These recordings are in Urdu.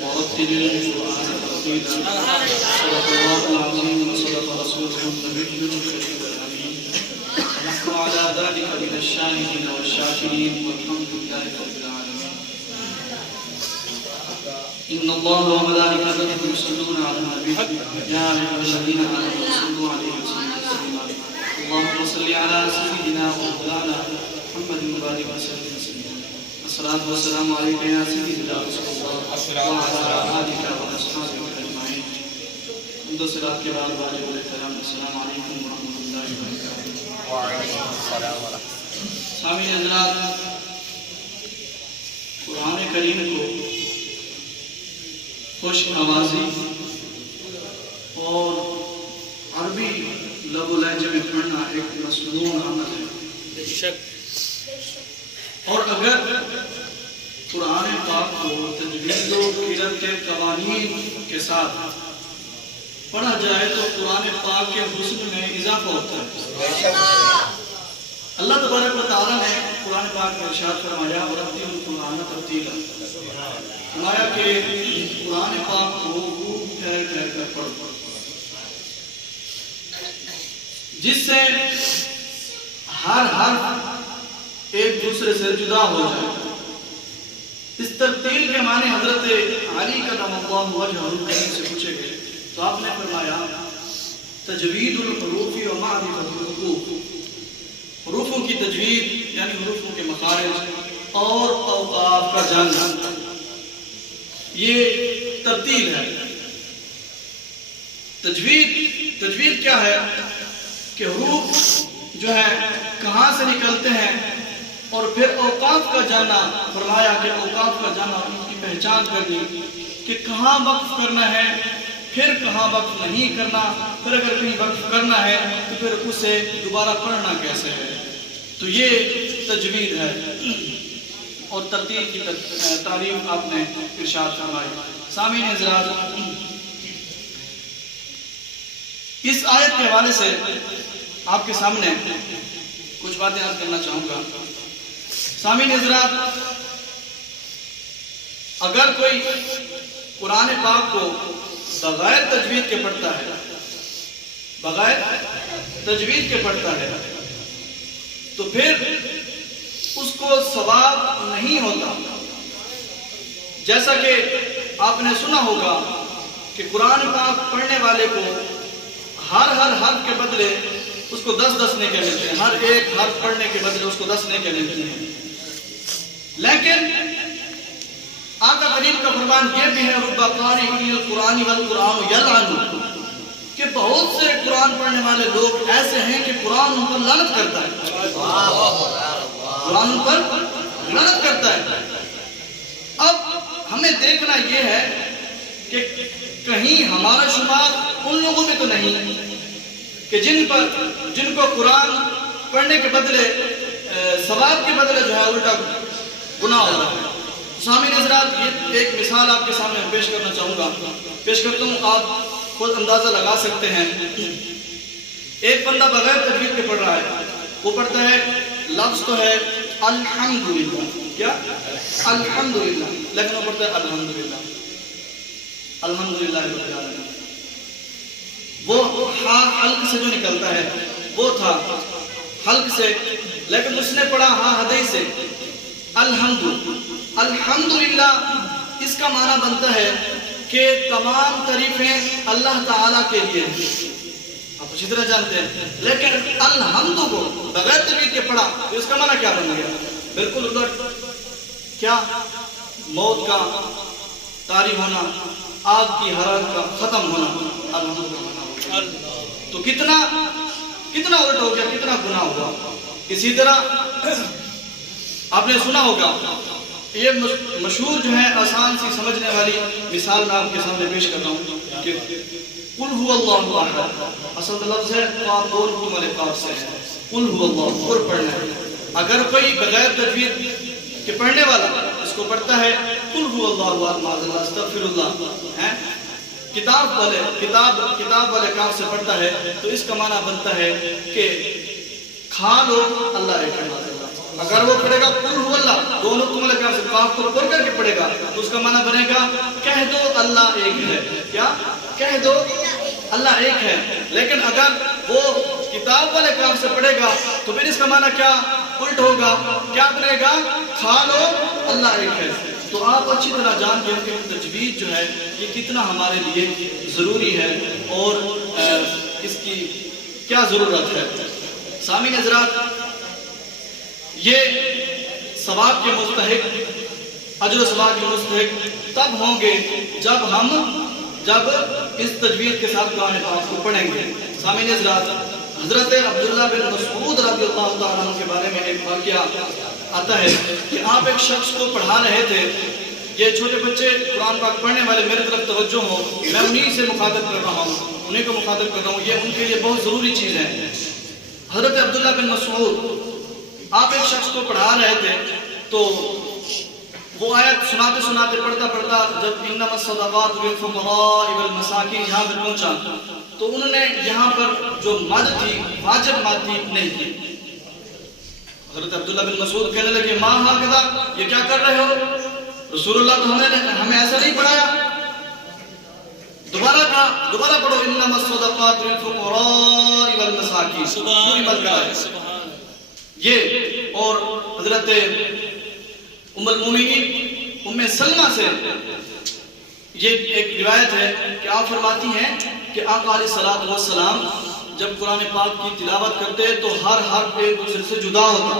ورتل القرآن ترتيلا صدق الله العظيم وصدق رسوله النبي الكريم الأمين نحن على ذلك من الشاهدين والشاكرين والحمد لله رب العالمين إن الله وملائكته يصلون على النبي يا أيها الذين آمنوا صلوا عليه وسلموا تسليما اللهم صل على سيدنا ومولانا محمد وبارك وسلم الصلاة والسلام عليك يا سيدي يا رسول الله وعلى آلك وأصحابك أجمعين حمد والصلاة کے بعد واجب السلام السلام علیکم ورحمۃ اللہ وبرکاتہ. وعلیکم السلام ورحمۃ اللہ. سامعین حضرات، قرآن کریم کو خوش آوازی اور عربی لب و لہجے میں پڑھنا ایک مصنون عمل ہے. اور اگر قرآن پاک کو تجوید و قرأت کے قوانین کے ساتھ پڑھا جائے تو قرآن پاک کے حسن میں اضافہ ہوتا ہے. اللہ تبارک و تعالیٰ نے قرآن پاک میں ارشاد فرمایا ورتل القرآن ترتیلا، فرمایا کہ قرآن پاک کو خوب ٹھہر ٹھہر کر پڑھو، جس سے ہر حرف ایک دوسرے سے جدا ہو جائے. اس ترتیل کے معنی حضرت علی کرم اللہ وجہہ الکریم سے پوچھے گئے تو آپ نے فرمایا تجوید الحروف و معرفت الحقوق، حروفوں کی تجوید یعنی حروفوں کے مخارج اور اوقاف کا جاننا، یہ ترتیل ہے. تجوید کیا ہے کہ حروف جو ہے کہاں سے نکلتے ہیں، اور پھر اوقاف کا جاننا، فرمایا کہ اوقاف کا جاننا ان کی پہچان کرنی کہ کہاں وقف کرنا ہے پھر کہاں وقف نہیں کرنا، پھر اگر کہیں وقف کرنا ہے تو پھر اسے دوبارہ پڑھنا کیسے ہے. تو یہ تجوید ہے. اور ترتیل کی تعلیم آپ نے ارشاد فرمائی. سامعین حضرات، اس آیت کے حوالے سے آپ کے سامنے کچھ باتیں عرض کرنا چاہوں گا. سامعین حضرات، اگر کوئی قرآن پاک کو بغیر تجوید کے پڑھتا ہے، بغیر تجوید کے پڑھتا ہے تو پھر اس کو ثواب نہیں ہوتا. جیسا کہ آپ نے سنا ہوگا کہ قرآن پاک پڑھنے والے کو ہر حرف کے بدلے اس کو 10 نیکیاں ملتے ہیں. ہر ایک حرف پڑھنے کے بدلے اس کو 10 نیکیاں ملتی ہیں. لیکن آقا کریم کا فرمان یہ بھی ہے رب قاری القرآن والقرآن یلعن، کہ بہت سے قرآن پڑھنے والے لوگ ایسے ہیں کہ قرآن ان پر لعنت کرتا ہے. قرآن ان پر لعنت کرتا ہے. اب ہمیں دیکھنا یہ ہے کہ کہیں ہمارا شمار ان لوگوں میں تو نہیں کہ جن کو قرآن پڑھنے کے بدلے ثواب کے بدلے جو ہے الٹا گناہ ہو رہا ہے. سامعین حضرات، یہ ایک مثال آپ کے سامنے پیش کرنا چاہوں گا، پیش کرتا ہوں، آپ خود اندازہ لگا سکتے ہیں. ایک بندہ بغیر تجوید کے پڑھ رہا ہے، وہ پڑھتا ہے، لفظ تو ہے الحمدللہ، کیا الحمدللہ، لیکن وہ پڑھتا ہے الحمدللہ الحمدللہ رب العالمین. وہ ہاں حلق سے جو نکلتا ہے وہ تھا حلق سے، لیکن اس نے پڑھا ہاں ہدی سے الحمدللہ. اس کا معنی بنتا ہے کہ تمام تعریفیں اللہ تعالیٰ کے لیے ہیں. آپ اچھی طرح جانتے ہیں. لیکن الحمد کو بغیر تجوید کے پڑھا تو اس کا معنی کیا بن گیا؟ بالکل الٹ. کیا؟ موت کا طاری ہونا، آگ کی حرارت کا ختم ہونا الحمد کا معنی. تو کتنا الٹ ہو گیا، کتنا گناہ ہوا. اسی طرح آپ نے سنا ہوگا، یہ مشہور جو ہے آسان سی سمجھنے والی مثال میں آپ کے سامنے پیش کر رہا ہوں کہ قل هو اللہ احد، اصل لفظ ہے قاف دو رقم والے قاف سے ہے. قل هو اللہ، پر پڑھنا ہے. اگر کوئی بغیر تجوید کے پڑھنے والا اس کو پڑھتا ہے قل هو اللہ احد معاذ اللہ استغفر اللہ، کتاب والے کام سے پڑھتا ہے تو اس کا معنی بنتا ہے کہ کھا لو اللہ ایک ہے. اگر وہ پڑھے گا قل هو اللہ، دو نقطوں والے کاف سے کاف کو پڑھ کر کے پڑھے گا تو اس کا معنی بنے گا کہہ دو اللہ ایک ہے. کیا کہہ دو اللہ ایک ہے. لیکن اگر وہ کتاب والے کاف سے پڑھے گا تو پھر اس کا معنی کیا الٹ ہوگا، کیا بنے گا کھا لو اللہ ایک ہے. تو آپ اچھی طرح جان گئے کہ تجوید جو ہے یہ کتنا ہمارے لیے ضروری ہے اور اس کی کیا ضرورت ہے. سامعین حضرات، یہ ثواب کے مستحق، اجر و ثواب کے مستحق تب ہوں گے جب اس تجوید کے ساتھ قرآن پاک کو پڑھیں گے. سامعین حضرات، حضرت عبداللہ بن مسعود رضی اللہ تعالیٰ عنہ کے بارے میں ایک واقعہ آتا ہے کہ آپ ایک شخص کو پڑھا رہے تھے. یہ چھوٹے بچے قرآن پاک پڑھنے والے میرے طرف توجہ ہو، میں انہی سے مخاطب کر رہا ہوں، انہی کو مخاطب کر رہا ہوں، یہ ان کے لیے بہت ضروری چیز ہے. حضرت عبداللہ بن مسعود آپ ایک شخص کو پڑھا رہے تھے تو وہ آیت سناتے سناتے پڑھتا جب انما الصدقات للفقراء والمساکین یہاں پر پہنچا تو انہوں نے یہاں پر جو مد تھی واجب مد تھی نہیں تھی. حضرت عبداللہ بن مسعود کہنے لگے ما ہاکذا، یہ کیا کر رہے ہو؟ رسول اللہ تو ہمیں ایسا نہیں پڑھایا. دوبارہ پڑھو انما الصدقات للفقراء والمساکین، پوری مد کرائے. یہ اور حضرت ام المومنین ام سلمہ سے یہ ایک روایت ہے کہ آپ فرماتی ہیں کہ آقا علیہ الصلوۃ والسلام جب قرآن پاک کی تلاوت کرتے تو ہر حرف ایک دوسرے سے جدا ہوتا،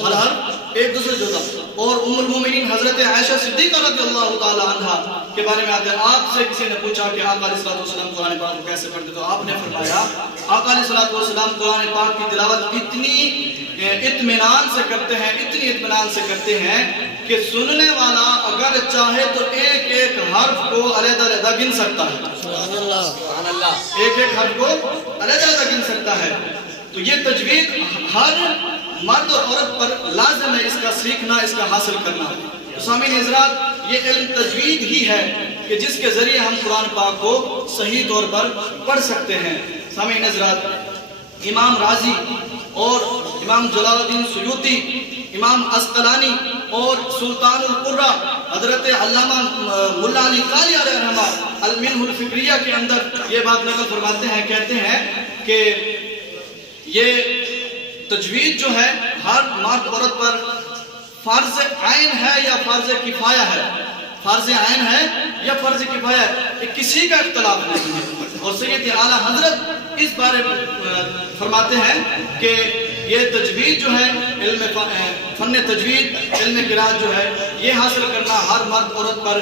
ہر حرف ایک دوسرے سے جدا. اور ام المومنین حضرت عائشہ صدیقہ رضی اللہ تعالی عنہا کے بارے میں آتے ہیں، آپ سے کسی نے پوچھا کہ آقا علیہ الصلوۃ والسلام قرآن پاک کو کیسے پڑھتے، تو آپ نے فرمایا آقا علیہ الصلوۃ والسلام قرآن پاک کی تلاوت اتنی اطمینان سے کرتے ہیں، اتنی اطمینان سے کرتے ہیں کہ سننے والا اگر چاہے تو ایک ایک حرف کو علیحدہ علیحدہ گن سکتا ہے. سبحان اللہ، ایک ایک حرف کو علیحدہ علیحدہ گن سکتا ہے. تو یہ تجوید ہر مرد اور عورت پر لازم ہے اس کا سیکھنا، اس کا حاصل کرنا. سامعین حضرات، یہ علم تجوید ہی ہے کہ جس کے ذریعے ہم قرآن پاک کو صحیح طور پر پڑھ سکتے ہیں. سامعین حضرات، امام رازی اور امام جلال الدین سیوطی، امام عسقلانی اور سلطان القرہ حضرت علامہ ملا علی قاری علیہ رحمہ المنہ الفکریہ کے اندر یہ بات نقل فرماتے ہیں، کہتے ہیں کہ یہ تجوید جو ہے ہر مرد عورت پر فرض عین ہے یا فرض کفایہ ہے، فرض عین ہے یا فرض کفایہ ہے، کسی کا اختلاف نہیں ہے. اور سید اعلیٰ حضرت اس بارے میں فرماتے ہیں کہ یہ تجوید جو ہے علم فن تجوید، علم قرات جو ہے یہ حاصل کرنا ہر مرد عورت پر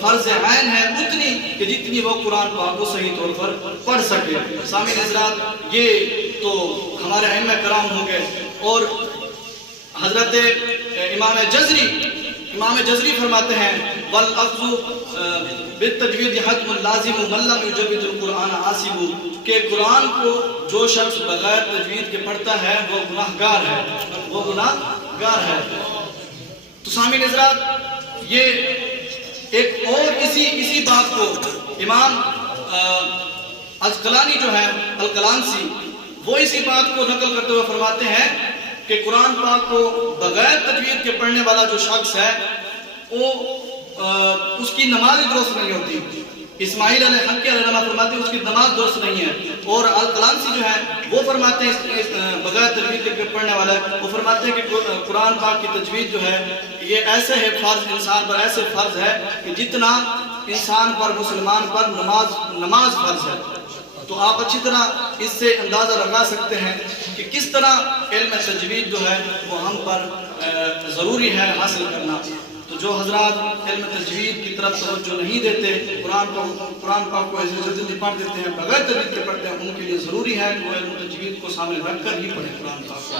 فرض عین ہے اتنی کہ جتنی وہ قرآن پاک کو صحیح طور پر پڑھ سکے. سامعین حضرات، یہ تو ہمارے ائمہ کرام ہوں گے. اور حضرت امام جزری فرماتے ہیں وَالْأَخْذُ بِالتَّجْوِيدِ حَتْمٌ لَازِمٌ مَنْ لَمْ يُجَوِّدِ الْقُرْآنَ عَاصِبُ، کہ قرآن کو جو شخص بغیر تجوید کے پڑھتا ہے وہ گناہگار ہے، وہ گناہگار ہے. تو سامعین حضرات، یہ ایک اور اسی بات کو امام عسقلانی جو ہے القلانسی، وہ اسی بات کو نقل کرتے ہوئے فرماتے ہیں کہ قرآن پاک کو بغیر تجوید کے پڑھنے والا جو شخص ہے وہ اس کی نماز درست نہیں ہوتی. اسماعیل علیہ حق علیہ رحمہ فرماتے ہیں اس کی نماز درست نہیں ہے. اور القلانسی جو ہے وہ فرماتے ہیں بغیر تجوید کے پڑھنے والا، وہ فرماتے ہیں کہ قرآن پاک کی تجوید جو ہے یہ ایسے ہے فرض، انسان پر ایسے فرض ہے کہ جتنا انسان پر، مسلمان پر نماز فرض ہے. تو آپ اچھی طرح اس سے اندازہ لگا سکتے ہیں کہ کس طرح علم تجوید جو ہے وہ ہم پر ضروری ہے حاصل کرنا. تو جو حضرات علم تجوید کی طرف توجہ نہیں دیتے، قرآن پاک کو ایسے جلدی پڑھ دیتے ہیں، بغیر تجوید کے پڑھتے ہیں، ان کے لیے ضروری ہے کہ وہ علم تجوید کو سامنے رکھ کر ہی پڑھیں قرآن پاک کو.